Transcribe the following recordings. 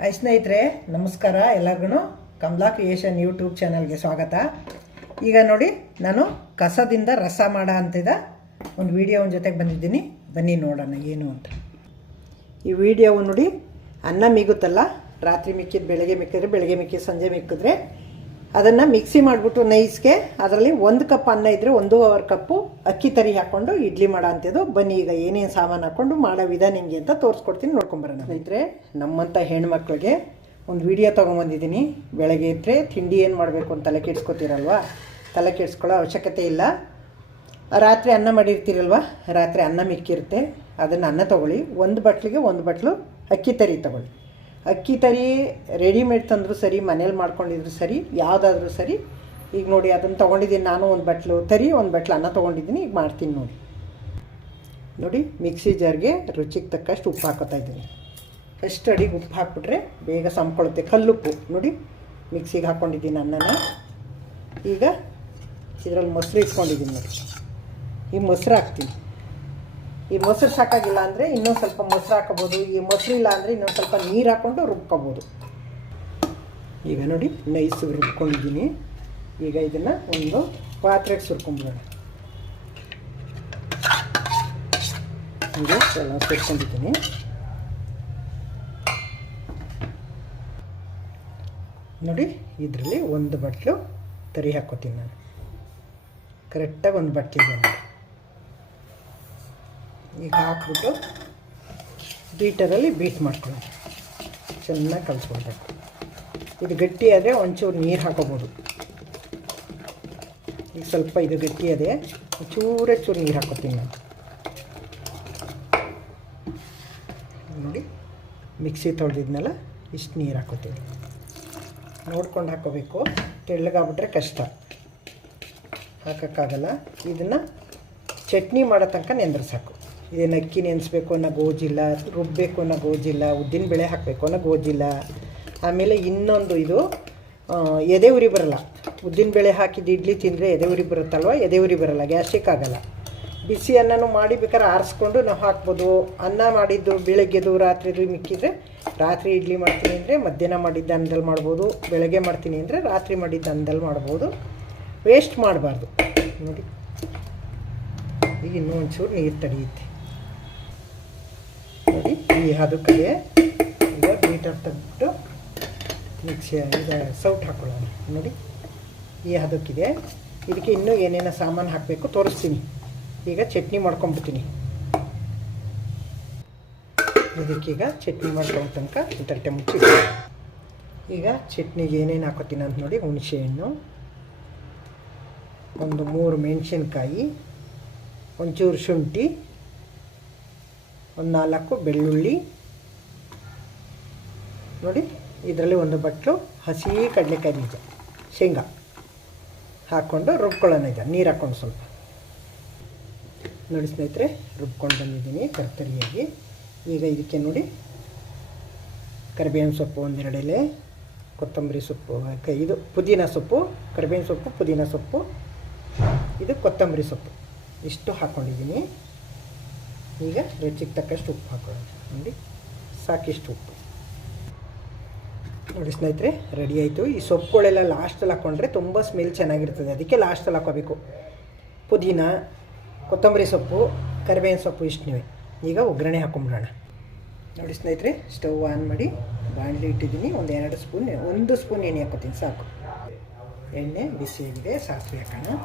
Hi ಸ್ನೇಹಿತರೆ, ನಮಸ್ಕಾರ ಎಲ್ಲರಿಗೂ ಕಮಲಾ ಕ್ರಿಯೇಷನ್ ಯೂಟ್ಯೂಬ್ ಚಾನಲ್ಗೆ ಸ್ವಾಗತ. ಈಗ ನೋಡಿ, ನಾನು ಕಸದಿಂದ ರಸ ಮಾಡ ಅಂತಿದ್ದ ಒಂದು ವಿಡಿಯೋ ಜೊತೆಗೆ ಬಂದಿದ್ದೀನಿ. ಬನ್ನಿ ನೋಡೋಣ ಏನು ಅಂತ. ಈ ವಿಡಿಯೋ ನೋಡಿ ಅನ್ನ ಮಿಗುತ್ತಲ್ಲ? ರಾತ್ರಿ ಮಿಕ್ಕಿದ್ದು ಬೆಳಗ್ಗೆ ಮಿಕ್ಕಿದ್ರೆ ಬೆಳಗ್ಗೆ ಮಿಕ್ಕಿ ಸಂಜೆ ಮಿಕ್ಕಿದ್ರೆ ಅದನ್ನು ಮಿಕ್ಸಿ ಮಾಡಿಬಿಟ್ಟು ನೈಸ್ಗೆ ಅದರಲ್ಲಿ ಒಂದು ಕಪ್ ಅನ್ನ ಇದ್ದರೆ ಒಂದೂವರೆ ಕಪ್ಪು ಅಕ್ಕಿ ತರಿ ಹಾಕ್ಕೊಂಡು ಇಡ್ಲಿ ಮಾಡೋ ಅಂಥದ್ದು ಬನ್ನಿ, ಈಗ ಏನೇನು ಸಾಮಾನು ಹಾಕ್ಕೊಂಡು ಮಾಡೋ ವಿಧಾನ ಹಿಂಗೆ ಅಂತ ತೋರಿಸ್ಕೊಡ್ತೀನಿ, ನೋಡ್ಕೊಂಬರೋಣ. ಸ್ನೇಹಿತರೆ ನಮ್ಮಂಥ ಹೆಣ್ಮಕ್ಳಿಗೆ ಒಂದು ವಿಡಿಯೋ ತೊಗೊಂಬಂದಿದ್ದೀನಿ. ಬೆಳಗ್ಗೆ ಇದ್ದರೆ ತಿಂಡಿ ಏನು ಮಾಡಬೇಕು ಅಂತ ತಲೆ ಕೆಡ್ಸ್ಕೊತೀರಲ್ವಾ? ತಲೆ ಕೆಡ್ಸ್ಕೊಳ್ಳೋ ಅವಶ್ಯಕತೆ ಇಲ್ಲ. ರಾತ್ರಿ ಅನ್ನ ಮಾಡಿರ್ತೀರಲ್ವ? ರಾತ್ರಿ ಅನ್ನ ಮಿಕ್ಕಿರುತ್ತೆ. ಅದನ್ನು ಅನ್ನ ತೊಗೊಳ್ಳಿ. ಒಂದು ಬಟ್ಲಿಗೆ ಒಂದು ಬಟ್ಲು ಅಕ್ಕಿ ತರಿ ತೊಗೊಳ್ಳಿ. ಅಕ್ಕಿ ತರಿ ರೆಡಿಮೇಡ್ ತಂದರೂ ಸರಿ, ಮನೇಲಿ ಮಾಡ್ಕೊಂಡಿದ್ರು ಸರಿ, ಯಾವುದಾದ್ರೂ ಸರಿ. ಈಗ ನೋಡಿ ಅದನ್ನು ತೊಗೊಂಡಿದ್ದೀನಿ ನಾನು ಒಂದು ಬಟ್ಲು, ತರಿ ಒಂದು ಬಟ್ಲು, ಅನ್ನ ತೊಗೊಂಡಿದ್ದೀನಿ, ಈಗ ಮಾಡ್ತೀನಿ ನೋಡಿ. ನೋಡಿ, ಮಿಕ್ಸಿ ಜಾರ್ಗೆ ರುಚಿಗೆ ತಕ್ಕಷ್ಟು ಉಪ್ಪು ಹಾಕೋತಾ ಇದ್ದೀನಿ. ಫಸ್ಟ್ ಅಡಿಗೆ ಉಪ್ಪು ಹಾಕ್ಬಿಟ್ರೆ ಬೇಗ ಸಂಕೊಳ್ಳುತ್ತೆ ಕಲ್ಲುಪ್ಪು. ನೋಡಿ, ಮಿಕ್ಸಿಗೆ ಹಾಕ್ಕೊಂಡಿದ್ದೀನಿ ಅನ್ನನ. ಈಗ ಇದರಲ್ಲಿ ಮೊಸರು ಇಟ್ಕೊಂಡಿದ್ದೀನಿ ನೋಡಿ. ಈ ಮೊಸರು ಹಾಕ್ತೀನಿ. ಈ ಮೊಸರು ಸಾಕಾಗಿಲ್ಲ ಅಂದರೆ ಇನ್ನೊಂದು ಸ್ವಲ್ಪ ಮೊಸರು ಹಾಕೋಬೋದು ಈ ಮೊಸರು ಇಲ್ಲ ಅಂದರೆ ಇನ್ನೊಂದು ಸ್ವಲ್ಪ ನೀರು ಹಾಕ್ಕೊಂಡು ರುಬ್ಕೋಬೋದು ಈಗ ನೋಡಿ ನೈಸ್ ರುಬ್ಕೊಂಡಿದ್ದೀನಿ. ಈಗ ಇದನ್ನು ಒಂದು ಪಾತ್ರೆಗೆ ಸುರ್ಕೊಂಬಿಡೋಣ. ಎಲ್ಲ ಸುರ್ಕೊಂಡಿದ್ದೀನಿ. ನೋಡಿ, ಇದರಲ್ಲಿ ಒಂದು ಬಟ್ಲು ತರಿ ಹಾಕೋತೀನಿ ನಾನು ಕರೆಕ್ಟಾಗಿ ಒಂದು ಬಟ್ಲಿದೆ ನೋಡಿ. ಈಗ ಹಾಕ್ಬಿಟ್ಟು ಬೀಟರಲ್ಲಿ ಬೀಟ್ ಮಾಡ್ಕೊಳ್ಳೋಣ. ಚೆನ್ನಾಗಿ ಕಲಿಸ್ಕೊಳ್ಬೇಕು. ಇದು ಗಟ್ಟಿ ಆದರೆ ಒಂಚೂರು ನೀರು ಹಾಕೋಬೋದು. ಈಗ ಸ್ವಲ್ಪ ಇದು ಗಟ್ಟಿ ಅದೇ ಚೂರೇ ಚೂರು ನೀರು ಹಾಕೋತೀನಿ ನಾನು. ನೋಡಿ, ಮಿಕ್ಸಿ ತೊಳೆದಿದ್ನಲ್ಲ, ಇಷ್ಟು ನೀರು ಹಾಕೋತೀನಿ. ನೋಡ್ಕೊಂಡು ಹಾಕೋಬೇಕು. ತೆಳ್ಳಗಾಗ್ಬಿಟ್ರೆ ಕಷ್ಟ. ಹಾಕೋಕ್ಕಾಗಲ್ಲ. ಇದನ್ನು ಚಟ್ನಿ ಮಾಡೋ ತನಕ ನೆಂದ್ರೆ ಸಾಕು. ಇದೇನು ಅಕ್ಕಿ ನೆನೆಸ್ಬೇಕು ಅನ್ನೋ ಗೋಜಿಲ್ಲ ರುಬ್ಬಬೇಕು ಅನ್ನೋ ಗೋಜಿಲ್ಲ, ಉದ್ದಿನ ಬೇಳೆ ಹಾಕಬೇಕು ಅನ್ನೋ ಗೋಜಿಲ್ಲ. ಆಮೇಲೆ ಇನ್ನೊಂದು ಇದು ಎದೆ ಉರಿ ಬರಲ್ಲ. ಉದ್ದಿನ ಬೇಳೆ ಹಾಕಿದ ಇಡ್ಲಿ ತಿಂದರೆ ಎದೆ ಉರಿ ಬರುತ್ತಲ್ವ? ಎದೆ ಉರಿ ಬರಲ್ಲ, ಗ್ಯಾಸ್ಟ್ರಿಕ್ ಆಗಲ್ಲ. ಬಿಸಿ ಅನ್ನನೂ ಮಾಡಿ ಬೇಕಾದ್ರೆ ಆರಿಸ್ಕೊಂಡು ನಾವು ಹಾಕ್ಬೋದು. ಅನ್ನ ಮಾಡಿದ್ದು ಬೆಳಗ್ಗೆದು, ರಾತ್ರಿದು ಮಿಕ್ಕಿದರೆ ರಾತ್ರಿ ಇಡ್ಲಿ ಮಾಡ್ತೀನಿ ಅಂದರೆ ಮಧ್ಯಾಹ್ನ ಮಾಡಿದ್ದ ಅನ್ನದಲ್ಲಿ ಮಾಡ್ಬೋದು. ಬೆಳಗ್ಗೆ ಮಾಡ್ತೀನಿ ಅಂದರೆ ರಾತ್ರಿ ಮಾಡಿದ್ದ ಅನ್ನದಲ್ಲಿ ಮಾಡ್ಬೋದು. ವೇಸ್ಟ್ ಮಾಡಬಾರ್ದು. ನೋಡಿ. ಈಗ ಇನ್ನೂ ಒಂಚೂರು ನೀರು ತಡೆಯುತ್ತೆ. ನೋಡಿ ಈ ಹದಕ್ಕೆ ಈಗ ಬೀಟರ್ ತೆಗೆದ್ಬಿಟ್ಟು ಮಿಕ್ಸಿ ಇದು ಸೌಟ್ ಹಾಕ್ಕೊಳ್ಳೋಣ ನೋಡಿ, ಈ ಹದಕ್ಕಿದೆ. ಇದಕ್ಕೆ ಇನ್ನೂ ಏನೇನೋ ಸಾಮಾನು ಹಾಕಬೇಕು ತೋರಿಸ್ತೀನಿ. ಈಗ ಚಟ್ನಿ ಮಾಡ್ಕೊಂಬಿಡ್ತೀನಿ ಇದಕ್ಕೀಗ ಚಟ್ನಿ ಮಾಡ್ಕೊಳ್ಳೋ ತನಕ ತಟ್ಟೆ ಮುಚ್ಚಿ ಈಗ ಚಟ್ನಿಗೆ ಏನೇನು ಹಾಕೋತೀನಿ ಅಂತ ನೋಡಿ, ಹುಣಸೆ ಹಣ್ಣು, ಒಂದು ಮೂರು ಮೆಣಸಿನ್ಕಾಯಿ, ಒಂಚೂರು ಶುಂಠಿ ಒಂದು ನಾಲ್ಕು ಬೆಳ್ಳುಳ್ಳಿ. ನೋಡಿ, ಇದರಲ್ಲಿ ಒಂದು ಬಟ್ಲು, ಹಸಿ ಕಡಲೆಕಾಯಿ ಬೀಜ, ಶೇಂಗಾ ಹಾಕ್ಕೊಂಡು ರುಬ್ಕೊಳ್ಳೋಣ ಇದೆ ನೀರು ಹಾಕ್ಕೊಂಡು ಸ್ವಲ್ಪ. ನೋಡಿ ಸ್ನೇಹಿತರೆ, ರುಬ್ಕೊಂಡು ಬಂದಿದ್ದೀನಿ ತರ್ತರಿಯಾಗಿ ಈಗ ಇದಕ್ಕೆ ನೋಡಿ, ಕರಿಬೇವಿನ ಸೊಪ್ಪು ಒಂದೆರಡು ಎಲೆ, ಕೊತ್ತಂಬರಿ ಸೊಪ್ಪು ಇದು ಪುದೀನ ಸೊಪ್ಪು, ಕರಿಬೇವಿನ ಸೊಪ್ಪು, ಪುದೀನ ಸೊಪ್ಪು, ಇದು ಕೊತ್ತಂಬರಿ ಸೊಪ್ಪು. ಇಷ್ಟು ಹಾಕ್ಕೊಂಡಿದ್ದೀನಿ ಈಗ ರುಚಿಗೆ ತಕ್ಕಷ್ಟು ಉಪ್ಪು ಹಾಕೊಳ್ಳೋಣ. ನೋಡಿ, ಸಾಕಿಷ್ಟು ಉಪ್ಪು. ನೋಡಿ ಸ್ನೇಹಿತರೆ ರೆಡಿ ಆಯಿತು. ಈ ಸೊಪ್ಪುಗಳೆಲ್ಲ ಲಾಸ್ಟಲ್ಲಿ ಹಾಕ್ಕೊಂಡ್ರೆ ತುಂಬ ಸ್ಮೆಲ್ ಚೆನ್ನಾಗಿರ್ತದೆ. ಅದಕ್ಕೆ ಲಾಸ್ಟಲ್ಲಿ ಹಾಕೋಬೇಕು ಪುದೀನ, ಕೊತ್ತಂಬರಿ ಸೊಪ್ಪು, ಕರಿಬೇವಿನ ಸೊಪ್ಪು ಇಷ್ಟು ನೀವೇ ಈಗ ಒಗ್ಗರಣೆ ಹಾಕೊಂಬಿಡೋಣ. ನೋಡಿ ಸ್ನೇಹಿತರೆ ಸ್ಟವ್ ಆನ್ ಮಾಡಿ ಬಾಣಲಿ ಇಟ್ಟಿದ್ದೀನಿ. ಒಂದು ಎರಡು ಸ್ಪೂನ್ ಒಂದು ಸ್ಪೂನ್ ಎಣ್ಣೆ ಹಾಕೋತೀನಿ ಸಾಕು. ಎಣ್ಣೆ ಬಿಸಿಯಾಗಿದೆ, ಸಾಸಿವೆ ಹಾಕೋಣ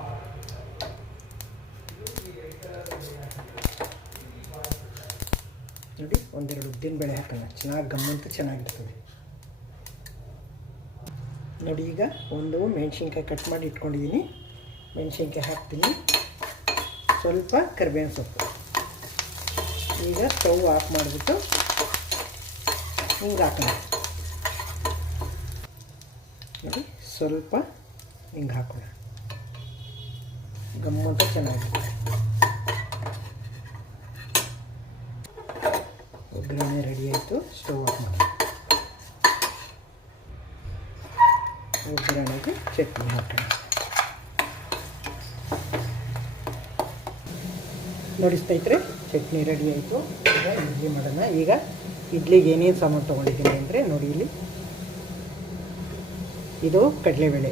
ನೋಡಿ ಒಂದೆರಡು ಉದ್ದಿನ ಬೇಳೆ ಹಾಕೋಣ ಚೆನ್ನಾಗಿ ಗಮ್ಮಂತ ಚೆನ್ನಾಗಿರ್ತದೆ. ನೋಡಿ ಈಗ ಒಂದು ಮೆಣಸಿನ್ಕಾಯಿ ಕಟ್ ಮಾಡಿ ಇಟ್ಕೊಂಡಿದ್ದೀನಿ ಮೆಣಸಿನ್ಕಾಯಿ ಹಾಕ್ತೀನಿ. ಸ್ವಲ್ಪ ಕರಿಬೇವಿನ ಸೊಪ್ಪು. ಈಗ ಸ್ಟವ್ ಆಫ್ ಮಾಡಿಬಿಟ್ಟು ಹಿಂಗೆ ಹಾಕೋಣ. ನೋಡಿ, ಸ್ವಲ್ಪ ಹಿಂಗೆ ಹಾಕೋಣ. ಗಮ್ಮಂತ ಚೆನ್ನಾಗಿದೆ ಒಗ್ಗರಣೆ ರೆಡಿ ಆಯಿತು. ಸ್ಟವ್ ಆಫ್ ಮಾಡಿ. ಒಗ್ಗರಣೆಗೆ ಚಟ್ನಿ ಹಾಕೋಣ. ನೋಡಿ ಚಟ್ನಿ ರೆಡಿ ಆಯಿತು. ಈಗ ಇಡ್ಲಿ ಮಾಡೋಣ. ಈಗ ಇಡ್ಲಿಗೆ ಏನೇನು ಸಾಮಾನು ತೊಗೊಂಡಿದ್ದೀನಿ ಅಂದರೆ ನೋಡಿ ಇಲ್ಲಿ. ಇದು ಕಡಲೆಬೇಳೆ.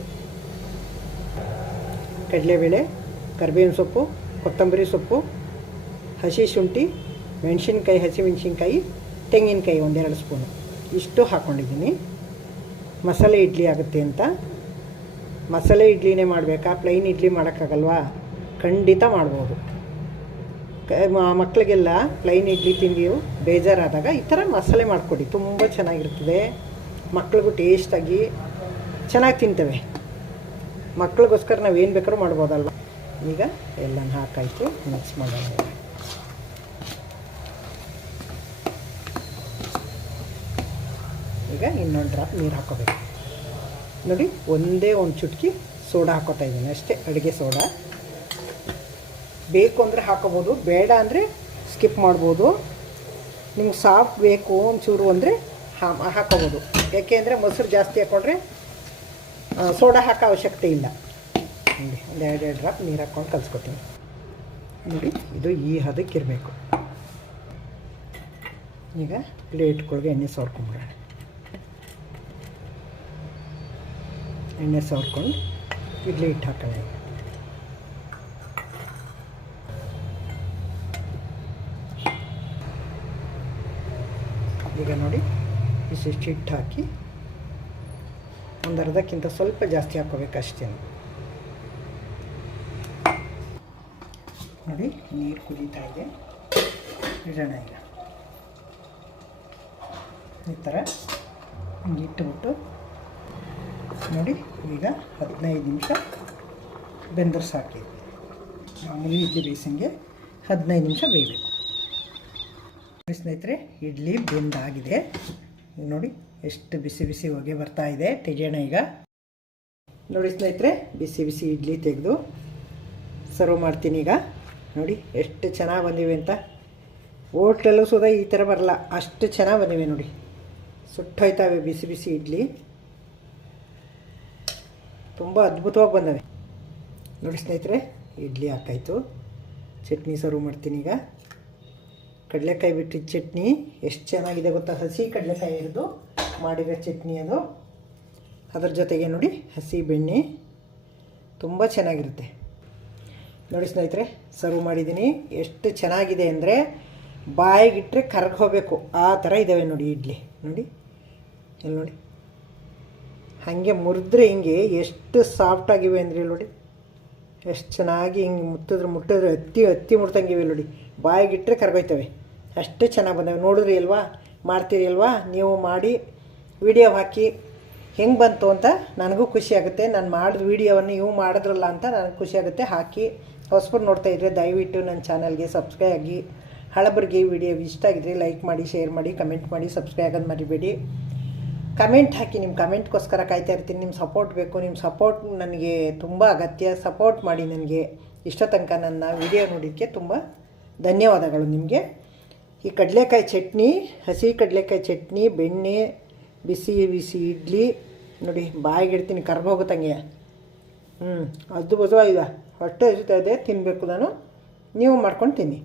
ಕಡಲೆಬೇಳೆ, ಕರಿಬೇವಿನ ಸೊಪ್ಪು, ಕೊತ್ತಂಬರಿ ಸೊಪ್ಪು, ಹಸಿ ಶುಂಠಿ ಮೆಣಸಿನ್ಕಾಯಿ, ಹಸಿಮೆಣಸಿನ್ಕಾಯಿ, ತೆಂಗಿನಕಾಯಿ ಒಂದೆರಡು ಸ್ಪೂನು. ಇಷ್ಟು ಹಾಕ್ಕೊಂಡಿದ್ದೀನಿ ಮಸಾಲೆ ಇಡ್ಲಿ ಆಗುತ್ತೆ ಅಂತ. ಮಸಾಲೆ ಇಡ್ಲಿನೇ ಮಾಡಬೇಕಾ? ಪ್ಲೈನ್ ಇಡ್ಲಿ ಮಾಡೋಕ್ಕಾಗಲ್ವಾ? ಖಂಡಿತ ಮಾಡ್ಬೋದು. ಮಕ್ಕಳಿಗೆಲ್ಲ ಪ್ಲೈನ್ ಇಡ್ಲಿ ತಿಂದು ಬೇಜಾರಾದಾಗ ಈ ಥರ ಮಸಾಲೆ ಮಾಡಿಕೊಡಿ. ತುಂಬ ಚೆನ್ನಾಗಿರ್ತದೆ. ಮಕ್ಳಿಗೂ ಟೇಸ್ಟಾಗಿ ಚೆನ್ನಾಗಿ ತಿಂತವೆ. ಮಕ್ಳಿಗೋಸ್ಕರ ನಾವು ಏನು ಬೇಕಾದ್ರೂ ಮಾಡ್ಬೋದಲ್ವ? ಈಗ ಎಲ್ಲನೂ ಹಾಕಾಯಿತು. ಮಿಕ್ಸ್ ಮಾಡೋಣ. ಈಗ ಇನ್ನೊಂದು ಡ್ರಾಪ್ ನೀರು ಹಾಕೋಬೇಕು. ನೋಡಿ, ಒಂದೇ ಒಂದು ಚುಟ್ಕಿ ಸೋಡಾ ಹಾಕೋತಾ ಇದ್ದೀನಿ. ಅಷ್ಟೇ, ಅಡುಗೆ ಸೋಡಾ. ಬೇಕು ಅಂದರೆ ಹಾಕೋಬೋದು, ಬೇಡ ಅಂದರೆ ಸ್ಕಿಪ್ ಮಾಡ್ಬೋದು. ನಿಮ್ಗೆ ಸಾಫ್ಟ್ ಬೇಕು ಒಂಚೂರು ಅಂದರೆ ಹಾ, ಹಾಕೋಬೋದು. ಯಾಕೆ ಅಂದರೆ ಮೊಸರು ಜಾಸ್ತಿ ಹಾಕೊಂಡ್ರೆ ಸೋಡಾ ಹಾಕೋ ಅವಶ್ಯಕತೆ ಇಲ್ಲ. ನೋಡಿ, ಒಂದು ಎರಡು ಎರಡು ಡ್ರಾಪ್ ನೀರು ಹಾಕ್ಕೊಂಡು ಕಲಿಸ್ಕೊತೀನಿ. ನೋಡಿ, ಇದು ಈ ಹದಕ್ಕಿರಬೇಕು ಈಗ ಪ್ಲೇಟ್ಗಳಿಗೆ ಎಣ್ಣೆ ಸವರ್ಕೊಂಬಿಡೋಣ ಎಣ್ಣೆ ಸವರ್ಕೊಂಡು ಇಡ್ಲಿ ಹಿಟ್ಟು ಹಾಕೋಣ. ಈಗ ನೋಡಿ ಇಷ್ಟಿಷ್ಟು ಹಿಟ್ಟು ಹಾಕಿ ಒಂದು ಅರ್ಧಕ್ಕಿಂತ ಸ್ವಲ್ಪ ಜಾಸ್ತಿ ಹಾಕೋಬೇಕು ಅಷ್ಟೇ. ನೋಡಿ, ನೀರು ಕುದೀತಾ ಇದೆ. ಇಡೋಣ ಈಗ. ಈ ಥರ ಹಿಂಗೆ ಇಟ್ಟುಬಿಟ್ಟು ನೋಡಿ, ಈಗ ಹದಿನೈದು ನಿಮಿಷ ಬೆಂದರು ಸಾಕಿದೆ ಮಾಮೂಲಿ ಇಡ್ಲಿ ಬೇಯಿಸಂಗೆ ಹದಿನೈದು ನಿಮಿಷ ಬೇಯಬೇಕು. ಸ್ನೇಹಿತರೆ, ಇಡ್ಲಿ ಬೆಂದಾಗಿದೆ. ನೋಡಿ, ಎಷ್ಟು ಬಿಸಿ ಬಿಸಿ ಹೊಗೆ ಬರ್ತಾ ಇದೆ, ತೆಗೆಯೋಣ ಈಗ. ನೋಡಿ ಸ್ನೇಹಿತರೆ, ಬಿಸಿ ಬಿಸಿ ಇಡ್ಲಿ ತೆಗೆದು ಸರ್ವ್ ಮಾಡ್ತೀನಿ ಈಗ. ನೋಡಿ, ಎಷ್ಟು ಚೆನ್ನಾಗಿ ಬಂದಿವೆ ಅಂತ. ಹೋಟ್ಲಲ್ಲೂ ಸುದ ಈ ಥರ ಬರಲ್ಲ, ಅಷ್ಟು ಚೆನ್ನಾಗಿ ಬಂದಿವೆ ನೋಡಿ. ಸುಟ್ಟೋಯ್ತಾವೆ ಬಿಸಿ ಬಿಸಿ ಇಡ್ಲಿ. ತುಂಬ ಅದ್ಭುತವಾಗಿ ಬಂದವೆ. ನೋಡಿ ಸ್ನೇಹಿತರೆ, ಇಡ್ಲಿ ಹಾಕಾಯಿತು. ಚಟ್ನಿ ಸರ್ವ್ ಮಾಡ್ತೀನಿ ಈಗ. ಕಡಲೆಕಾಯಿ ಬಿಟ್ಟಿದ್ದ ಚಟ್ನಿ ಎಷ್ಟು ಚೆನ್ನಾಗಿದೆ ಗೊತ್ತಾ ಹಸಿ ಕಡಲೆಕಾಯಿ ಇರೋದು ಮಾಡಿರೋ ಚಟ್ನಿ ಅದು. ಅದ್ರ ಜೊತೆಗೆ ನೋಡಿ ಹಸಿ ಬೆಣ್ಣೆ. ತುಂಬ ಚೆನ್ನಾಗಿರುತ್ತೆ. ನೋಡಿ ಸ್ನೇಹಿತರೆ, ಸರ್ವ್ ಮಾಡಿದ್ದೀನಿ. ಎಷ್ಟು ಚೆನ್ನಾಗಿದೆ ಅಂದರೆ ಬಾಯಿಗಿಟ್ಟರೆ ಕರ್ಗೆ ಹೋಗಬೇಕು. ಆ ಥರ ಇದ್ದಾವೆ ನೋಡಿ ಇಡ್ಲಿ. ನೋಡಿ ಇಲ್ಲಿ ನೋಡಿ. ಹಾಗೆ ಮುರಿದ್ರೆ ಹಿಂಗೆ ಎಷ್ಟು ಸಾಫ್ಟಾಗಿವೆ ಅಂದರೆ ನೋಡಿ. ಎಷ್ಟು ಚೆನ್ನಾಗಿ ಹಿಂಗೆ ಮುಟ್ಟಿದ್ರೆ ಮುಟ್ಟಿದ್ರೆ ಹತ್ತಿ ಹತ್ತಿ ಮುಟ್ತಂಗಿವೆ ನೋಡಿ. ಬಾಯಿಗಿಟ್ಟರೆ ಕರ್ಗೋಯ್ತವೆ. ಅಷ್ಟು ಚೆನ್ನಾಗಿ ಬಂದವೆ. ನೋಡಿದ್ರಿ ಅಲ್ವಾ? ಮಾಡ್ತೀರಿ ಅಲ್ವಾ? ನೀವು ಮಾಡಿ ವಿಡಿಯೋ ಹಾಕಿ ಹೆಂಗೆ ಬಂತು ಅಂತ ನನಗೂ ಖುಷಿ ಆಗುತ್ತೆ. ನಾನು ಮಾಡಿದ ವೀಡಿಯೋವನ್ನು ನೀವು ಮಾಡಿದ್ರಲ್ಲ ಅಂತ ನನಗೆ ಖುಷಿಯಾಗುತ್ತೆ ಹಾಕಿ ಹೊಸಬರು ನೋಡ್ತಾ ಇದ್ದರೆ ದಯವಿಟ್ಟು ನನ್ನ ಚಾನಲ್ಗೆ ಸಬ್ಸ್ಕ್ರೈಬ್ ಆಗಿ ಹಳಬರಿಗೆ ವಿಡಿಯೋ ಇಷ್ಟ ಆಗಿದ್ರೆ ಲೈಕ್ ಮಾಡಿ ಶೇರ್ ಮಾಡಿ ಕಮೆಂಟ್ ಮಾಡಿ ಸಬ್ಸ್ಕ್ರೈಬ್ ಆಗೋದು ಮರಿಬೇಡಿ. ಕಮೆಂಟ್ ಹಾಕಿ ನಿಮ್ಮ ಕಮೆಂಟ್ಗೋಸ್ಕರ ಕಾಯ್ತಾ ಇರ್ತೀನಿ. ನಿಮ್ಮ ಸಪೋರ್ಟ್ ಬೇಕು. ನಿಮ್ಮ ಸಪೋರ್ಟ್ ನನಗೆ ತುಂಬ ಅಗತ್ಯ. ಸಪೋರ್ಟ್ ಮಾಡಿ ನನಗೆ ಇಷ್ಟ ತನಕ ನನ್ನ ವಿಡಿಯೋ ನೋಡಿದ್ದಕ್ಕೆ ತುಂಬ ಧನ್ಯವಾದಗಳು ನಿಮಗೆ. ಈ ಕಡಲೆಕಾಯಿ ಚಟ್ನಿ, ಹಸಿ ಕಡಲೆಕಾಯಿ ಚಟ್ನಿ, ಬೆಣ್ಣೆ, ಬಿಸಿ ಬಿಸಿ ಇಡ್ಲಿ, ನೋಡಿ ಬಾಯಿಗೆ ಇಡ್ತೀನಿ ಕರ್ಗೋಗುತ್ತಂಗೆ ಹ್ಞೂ ಅದ್ಭುತವಾಗಿದೆ ಹೊಟ್ಟೆ ಹಸಿತಾ ಇದೆ ತಿನ್ನಬೇಕು ನಾನು. ನೀವು ಮಾಡ್ಕೊಂಡು ತಿನ್ನಿ.